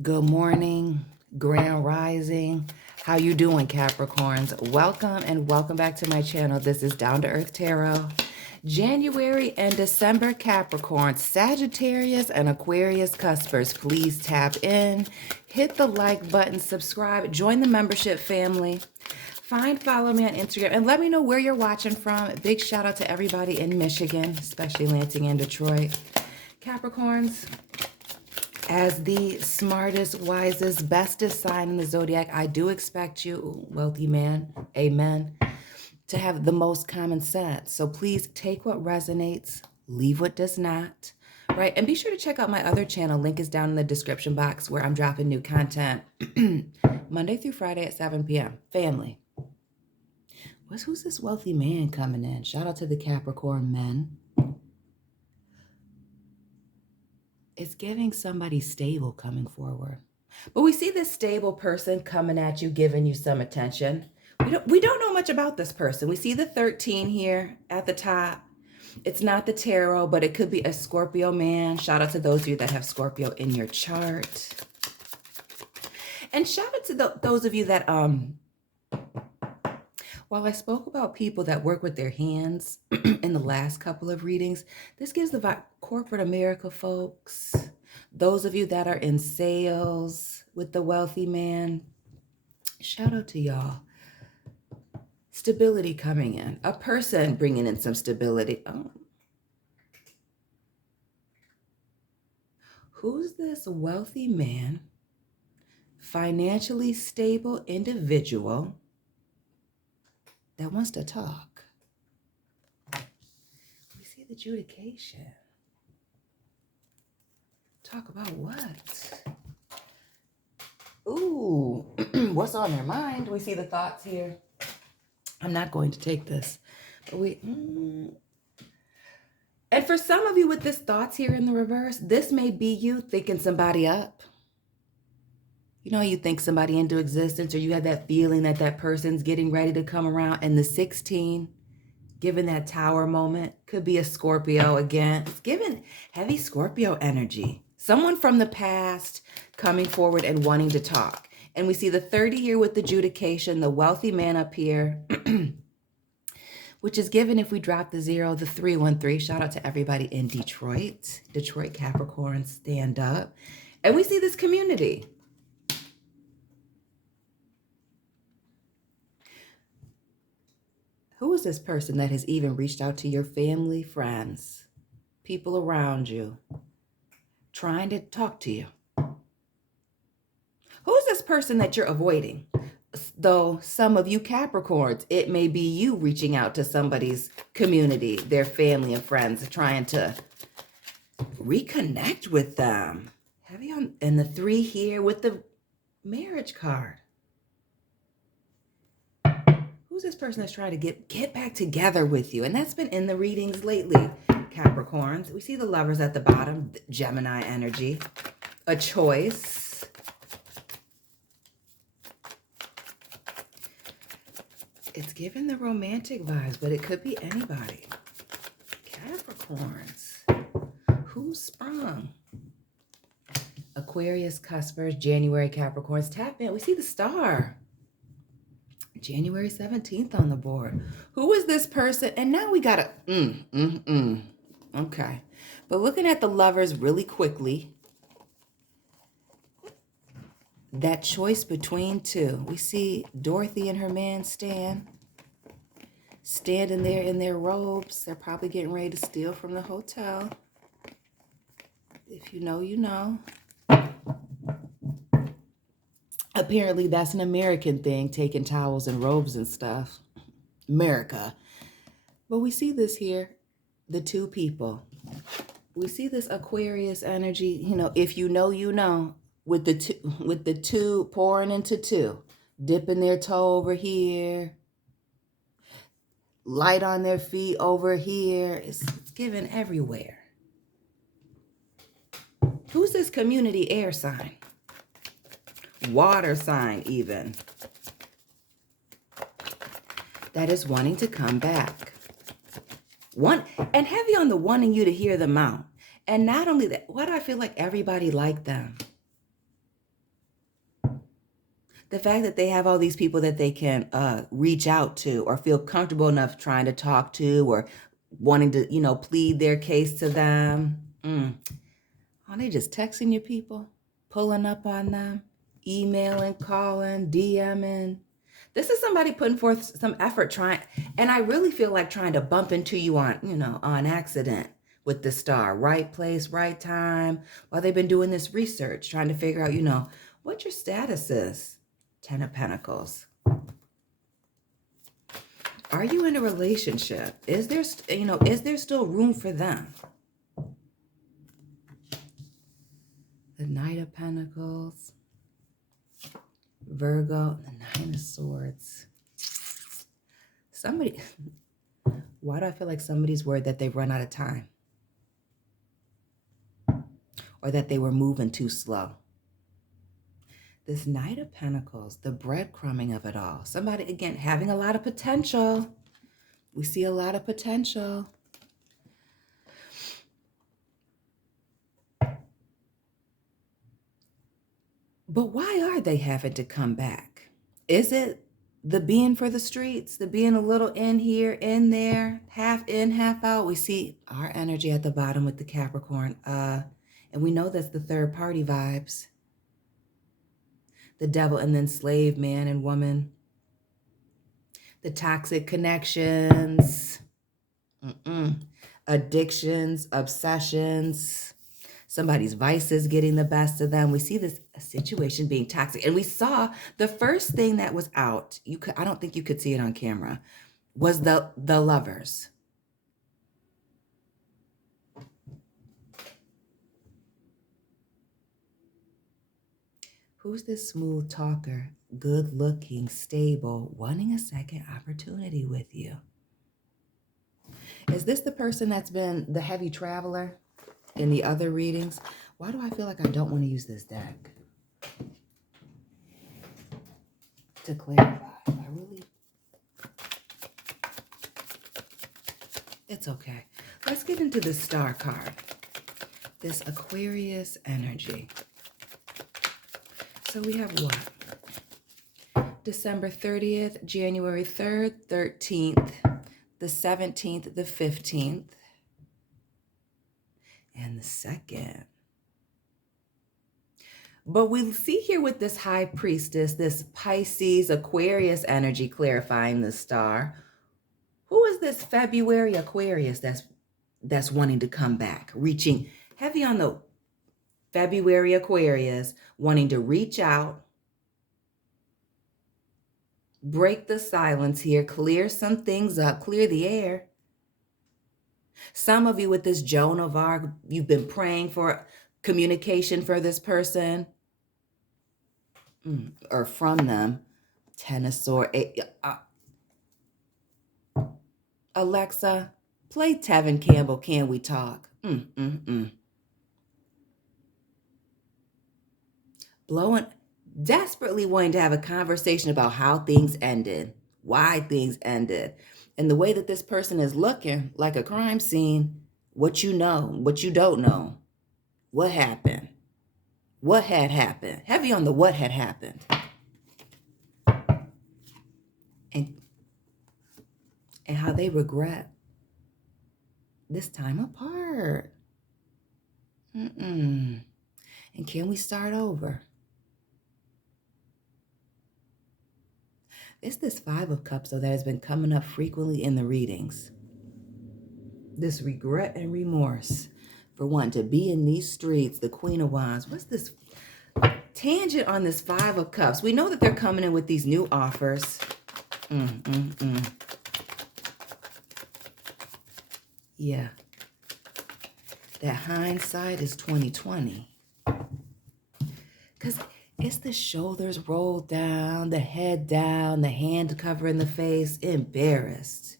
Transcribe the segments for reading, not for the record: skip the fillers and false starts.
Good morning, grand rising. How you doing, Capricorns? Welcome and welcome back to my channel. This is Down to Earth Tarot. January and December Capricorns, Sagittarius and Aquarius cuspers, please tap in, hit the like button, subscribe, join the membership family. Follow me on Instagram, and let me know where you're watching from. Big shout out to everybody in Michigan, especially Lansing and Detroit. Capricorns, as the smartest, wisest, bestest sign in the zodiac, I do expect you, wealthy man, amen, to have the most common sense. So please take what resonates, leave what does not, right? And be sure to check out my other channel. Link is down in the description box where I'm dropping new content Monday through Friday at 7 p.m. Family. Who's this wealthy man coming in? Shout out to the Capricorn men. It's giving somebody stable coming forward. But we see this stable person coming at you, giving you some attention. We don't know much about this person. We see the 13 here at the top. It's not the tarot, but it could be a Scorpio man. Shout out to those of you that have Scorpio in your chart. And shout out to those of you that, while I spoke about people that work with their hands in the last couple of readings, this gives the corporate America folks, those of you that are in sales with the wealthy man, shout out to y'all. Stability coming in. A person bringing in some stability. Oh. Who's this wealthy man, financially stable individual that wants to talk? We see the adjudication. Talk about what? Ooh, what's on their mind? We see the thoughts here. I'm not going to take this, but and for some of you with this thoughts here in the reverse, this may be you thinking somebody up. You know, you think somebody into existence, or you have that feeling that that person's getting ready to come around. And the 16, given that tower moment, could be a Scorpio again. It's given heavy Scorpio energy. Someone from the past coming forward and wanting to talk. And we see the 30 here with the adjudication, the wealthy man up here, which is given, if we drop the 0, the 313. Shout out to everybody in Detroit. Detroit Capricorn, stand up. And we see this community. Who is this person that has even reached out to your family, friends, people around you, trying to talk to you? Who is this person that you're avoiding? Though some of you Capricorns, it may be you reaching out to somebody's community, their family and friends, trying to reconnect with them. Heavy on, and the 3 here with the marriage card. Who's this person that's trying to get back together with you? And that's been in the readings lately, Capricorns. We see the lovers at the bottom, Gemini energy, a choice. It's given the romantic vibes, but it could be anybody. Capricorns, who sprung? Aquarius cuspers, January Capricorns, tap in. We see the star. January 17th on the board. Who is this person? And now we got a Okay. But looking at the lovers really quickly, that choice between two. We see Dorothy and her man Stan standing there in their robes. They're probably getting ready to steal from the hotel. If you know, you know. Apparently that's an American thing, taking towels and robes and stuff. America. But we see this here, the 2 people. We see this Aquarius energy, you know, if you know, you know, with the two pouring into 2, dipping their toe over here, light on their feet over here. It's given everywhere. Who's this community air sign? Water sign even. That is wanting to come back. And heavy on the wanting you to hear them out. And not only that, why do I feel like everybody liked them? The fact that they have all these people that they can reach out to or feel comfortable enough trying to talk to or wanting to, plead their case to them. Are they just texting you people, pulling up on them, emailing, calling, DMing? This is somebody putting forth some effort trying, and I really feel like trying to bump into you on accident with the star. Right place, right time. While they've been doing this research, trying to figure out, what your status is. 10 of Pentacles. Are you in a relationship? Is there still room for them? The Knight of Pentacles. Virgo, the Nine of Swords. Why do I feel like somebody's worried that they've run out of time? Or that they were moving too slow? This Knight of Pentacles, the breadcrumbing of it all. Somebody, again, having a lot of potential. We see a lot of potential. But why are they having to come back? Is it the being for the streets, the being a little in here, in there, half in, half out? We see our energy at the bottom with the Capricorn. And we know that's the third party vibes. The devil and then slave, man and woman. The toxic connections. Addictions, obsessions. Somebody's vices getting the best of them. We see this situation being toxic. And we saw the first thing that was out, I don't think you could see it on camera, was the lovers. Who's this smooth talker, good looking, stable, wanting a second opportunity with you? Is this the person that's been the heavy traveler in the other readings? Why do I feel like I don't want to use this deck? To clarify, it's okay. Let's get into the star card. This Aquarius energy. So we have what? December 30th, January 3rd, 13th, the 17th, the 15th, and the 2nd. But we see here with this High Priestess, this Pisces, Aquarius energy clarifying the star. Who is this February Aquarius that's wanting to come back, reaching heavy on the February Aquarius, wanting to reach out, break the silence here, clear some things up, clear the air. Some of you with this Joan of Arc, you've been praying for communication for this person or from them. Ten of Swords. Alexa, play Tevin Campbell, Can We Talk? Desperately wanting to have a conversation about how things ended, why things ended, and the way that this person is looking like a crime scene. What you know, what you don't know, what happened, what had happened. Heavy on the what had happened. And how they regret this time apart. And can we start over? It's this Five of Cups, though, that has been coming up frequently in the readings. This regret and remorse for wanting to be in these streets. The Queen of Wands. What's this tangent on this Five of Cups? We know that they're coming in with these new offers. Yeah. That hindsight is 20/20. Because it's the shoulders rolled down, the head down, the hand covering the face, embarrassed.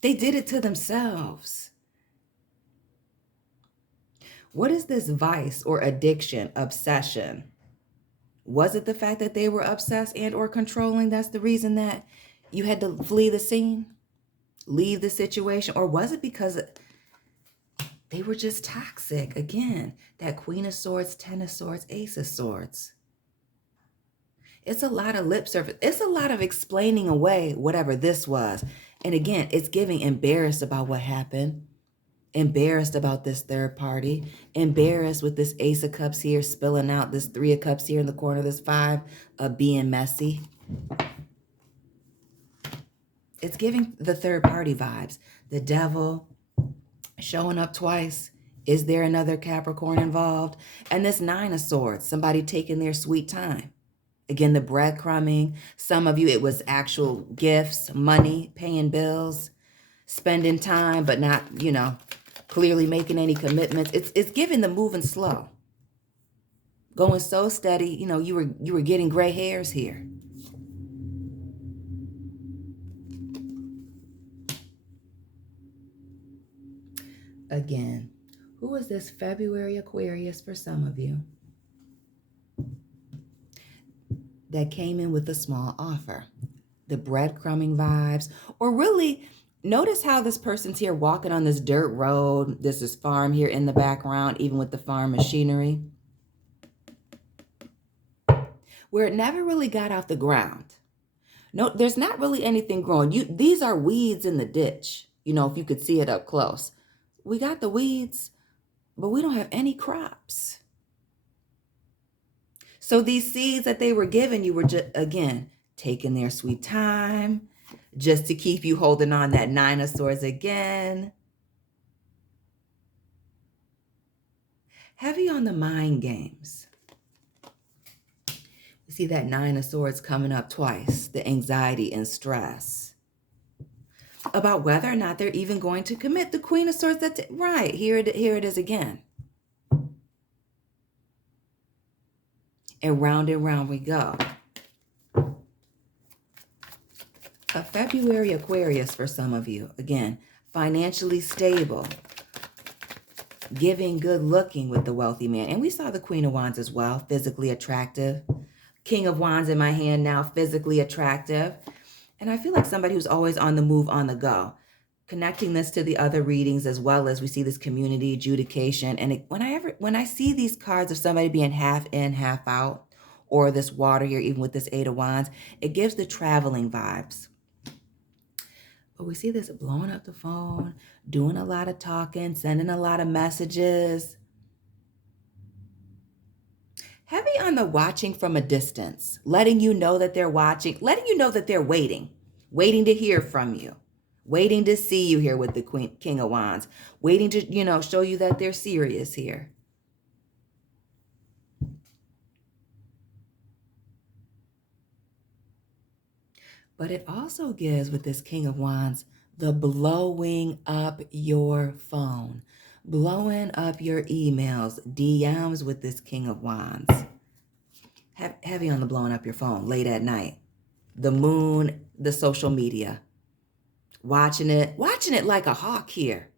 They did it to themselves. What is this vice or addiction, obsession? Was it the fact that they were obsessed and or controlling? That's the reason that you had to flee the scene, leave the situation? Or was it because They were just toxic. Again, that Queen of Swords, Ten of Swords, Ace of Swords. It's a lot of lip service. It's a lot of explaining away whatever this was. And again, it's giving embarrassed about what happened. Embarrassed about this third party. Embarrassed with this Ace of Cups here spilling out, this Three of Cups here in the corner, this Five of being messy. It's giving the third party vibes. The Devil showing up twice. Is there another Capricorn involved? And this Nine of Swords, somebody taking their sweet time. Again, the breadcrumbing. Some of you, it was actual gifts, money, paying bills, spending time, but not, clearly making any commitments. It's giving the moving slow. Going so steady, you were getting gray hairs here. Again, who is this February Aquarius for some of you that came in with a small offer? The breadcrumbing vibes, or really notice how this person's here walking on this dirt road. This is farm here in the background, even with the farm machinery, where it never really got off the ground. No, there's not really anything growing. These are weeds in the ditch. If you could see it up close. We got the weeds, but we don't have any crops. So these seeds that they were giving you were just, again, taking their sweet time just to keep you holding on. That Nine of Swords again. Heavy on the mind games. We see that Nine of Swords coming up twice. The anxiety and stress about whether or not they're even going to commit. The Queen of Swords, right, here it is again. And round we go. A February Aquarius for some of you. Again, financially stable. Giving, good looking with the wealthy man. And we saw the Queen of Wands as well. Physically attractive. King of Wands in my hand now. Physically attractive. And I feel like somebody who's always on the move, on the go. Connecting this to the other readings as well, as we see this community adjudication. And when I see these cards of somebody being half in, half out, or this water here, even with this Eight of Wands, it gives the traveling vibes. But we see this blowing up the phone, doing a lot of talking, sending a lot of messages. Heavy on the watching from a distance, letting you know that they're watching, letting you know that they're waiting to hear from you, waiting to see you here with the King of Wands, waiting to, show you that they're serious here. But it also gives, with this King of Wands, the blowing up your phone, blowing up your emails, DMs with this King of Wands. Heavy on the blowing up your phone late at night. The moon, the social media. Watching it like a hawk here.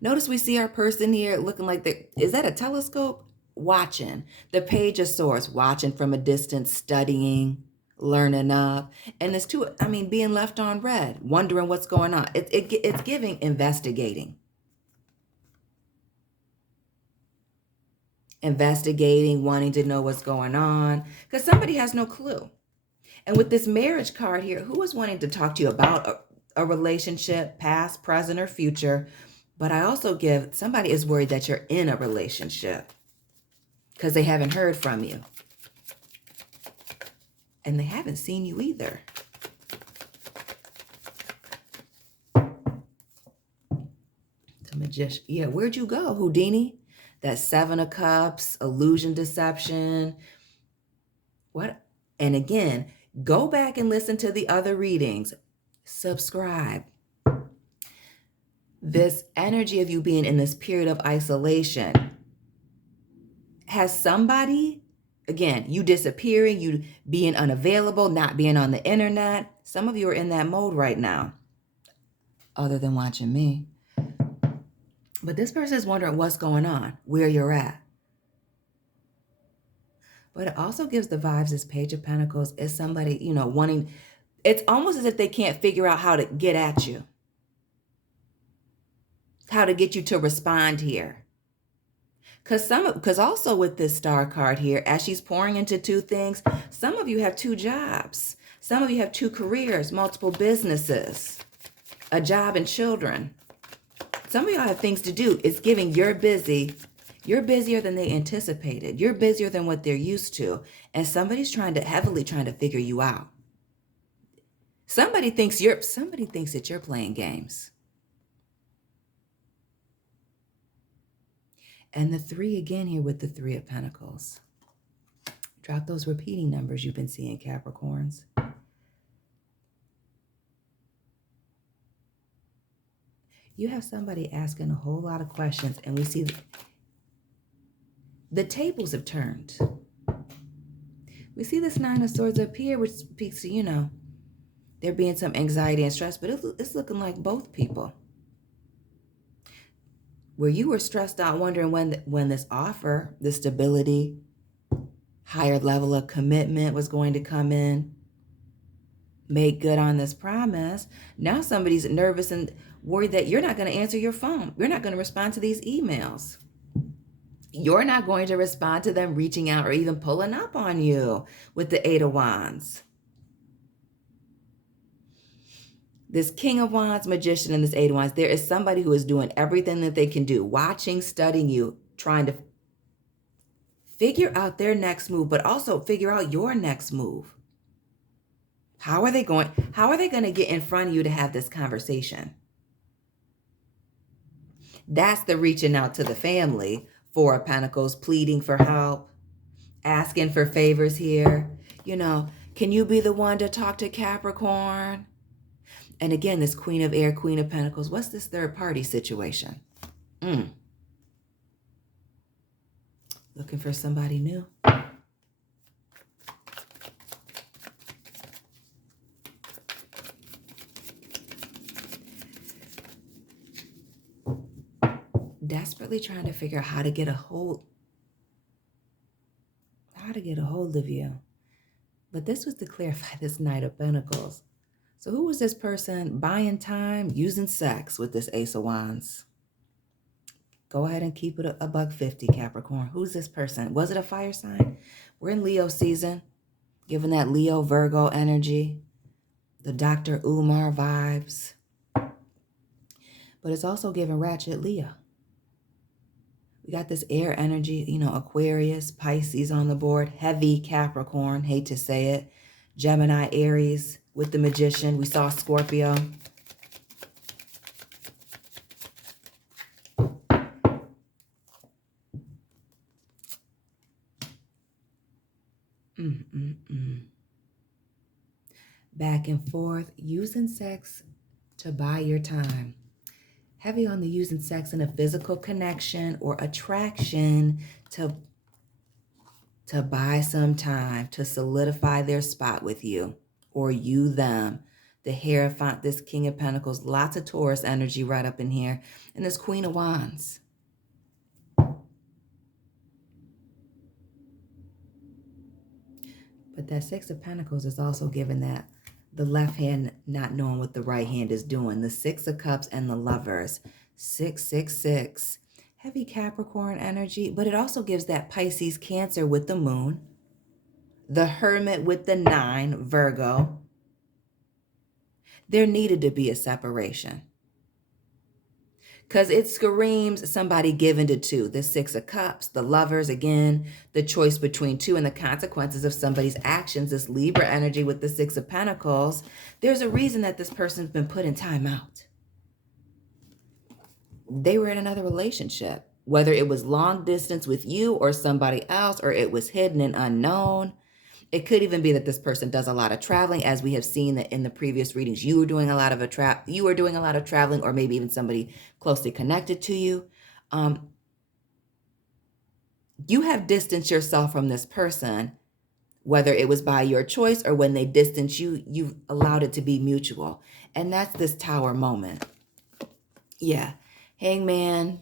Notice we see our person here looking like is that a telescope? Watching. The Page of Swords, watching from a distance, studying, learning up. And this too, being left on red, wondering what's going on. It's giving investigating. Investigating, wanting to know what's going on, because somebody has no clue. And with this marriage card here, who is wanting to talk to you about a relationship, past, present, or future? But I also give, somebody is worried that you're in a relationship because they haven't heard from you. And they haven't seen you either. The Magician. Yeah, where'd you go, Houdini? That Seven of Cups, illusion, deception. What? And again, go back and listen to the other readings. Subscribe. This energy of you being in this period of isolation. Has somebody, again, you disappearing, you being unavailable, not being on the internet. Some of you are in that mode right now, other than watching me. But this person is wondering what's going on, where you're at. But it also gives the vibes, this Page of Pentacles, is somebody, wanting, it's almost as if they can't figure out how to get at you. how to get you to respond here. Because also with this star card here, as she's pouring into two things, some of you have two jobs. Some of you have two careers, multiple businesses, a job and children. Some of y'all have things to do. It's giving you're busy. You're busier than they anticipated. You're busier than what they're used to. And somebody's heavily trying to figure you out. Somebody thinks that you're playing games. And the 3 again here with the 3 of Pentacles. Drop those repeating numbers you've been seeing, Capricorns. You have somebody asking a whole lot of questions, and we see the tables have turned. We see this 9 of Swords up here, which speaks to, there being some anxiety and stress, but it's looking like both people. Where you were stressed out wondering when this offer, the stability, higher level of commitment was going to come in, make good on this promise. Now somebody's nervous and worried that you're not going to answer your phone. You're not going to respond to these emails. You're not going to respond to them reaching out or even pulling up on you with the 8 of Wands. This King of Wands, Magician, and this 8 of Wands, there is somebody who is doing everything that they can do, watching, studying you, trying to figure out their next move, but also figure out your next move. How are they going to get in front of you to have this conversation? That's the reaching out to the family. 4 of Pentacles, pleading for help, asking for favors here. Can you be the one to talk to Capricorn? And again, this Queen of Air, Queen of Pentacles. What's this third party situation? Looking for somebody new. Desperately trying to figure out how to get a hold of you. But this was to clarify this Knight of Pentacles. So who was this person buying time, using sex with this Ace of Wands? Go ahead and keep it a $1.50, Capricorn. Who's this person? Was it a fire sign? We're in Leo season, giving that Leo Virgo energy, the Dr. Umar vibes. But it's also giving Ratchet Leo. We got this air energy, Aquarius, Pisces on the board, heavy Capricorn, hate to say it, Gemini, Aries with the Magician. We saw Scorpio. Back and forth, using sex to buy your time. Heavy on the using sex in a physical connection or attraction to buy some time, to solidify their spot with you or you them. The Hierophant, this King of Pentacles, lots of Taurus energy right up in here. And this Queen of Wands. But that 6 of Pentacles is also giving that the left hand not knowing what the right hand is doing. The 6 of Cups and the Lovers. 666. Heavy Capricorn energy. But it also gives that Pisces, Cancer with the Moon. The Hermit with the 9, Virgo. There needed to be a separation. Because it screams somebody given to 2. The 6 of Cups, the Lovers, again, the choice between 2 and the consequences of somebody's actions. This Libra energy with the 6 of Pentacles. There's a reason that this person's been put in time out. They were in another relationship. Whether it was long distance with you or somebody else, or it was hidden and unknown. It could even be that this person does a lot of traveling, as we have seen that in the previous readings. You were doing a lot of traveling, or maybe even somebody closely connected to you. You have distanced yourself from this person, whether it was by your choice or when they distanced you, you've allowed it to be mutual. And that's this Tower moment. Yeah. Hangman,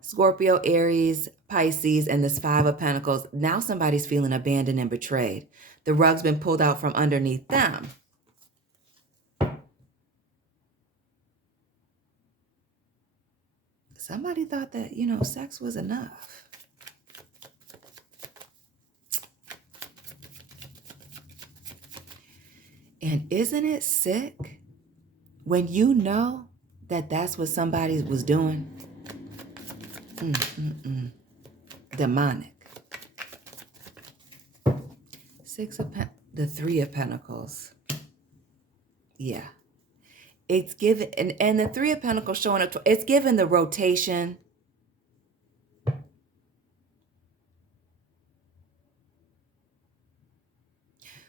Scorpio, Aries, Pisces, and this 5 of Pentacles. Now somebody's feeling abandoned and betrayed. The rug's been pulled out from underneath them. Somebody thought that, sex was enough. And isn't it sick when you know that that's what somebody was doing? Demonic. The Three of Pentacles. Yeah. It's given, and the Three of Pentacles showing up, it's given the rotation.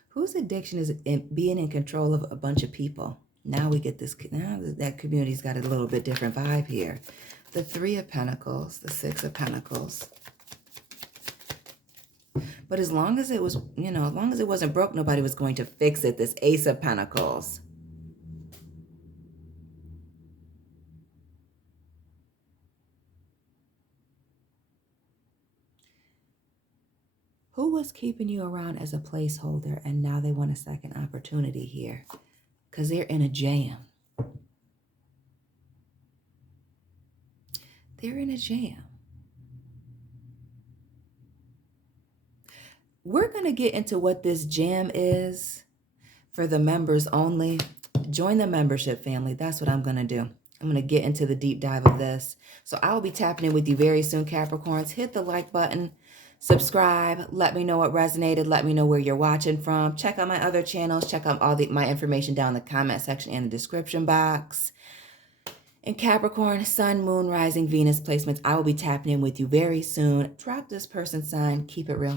Whose addiction is being in control of a bunch of people? Now we get this, now that community's got a little bit different vibe here. The Three of Pentacles, the Six of Pentacles. But as long as it was, as long as it wasn't broke, nobody was going to fix it. This Ace of Pentacles. Who was keeping you around as a placeholder and now they want a second opportunity here? Because they're in a jam. They're in a jam. We're going to get into what this jam is for the members only. Join the membership family. That's what I'm going to do. I'm going to get into the deep dive of this. So I will be tapping in with you very soon, Capricorns. Hit the like button. Subscribe. Let me know what resonated. Let me know where you're watching from. Check out my other channels. Check out all my information down in the comment section and the description box. And Capricorn, Sun, Moon, Rising, Venus placements. I will be tapping in with you very soon. Drop this person sign. Keep it real.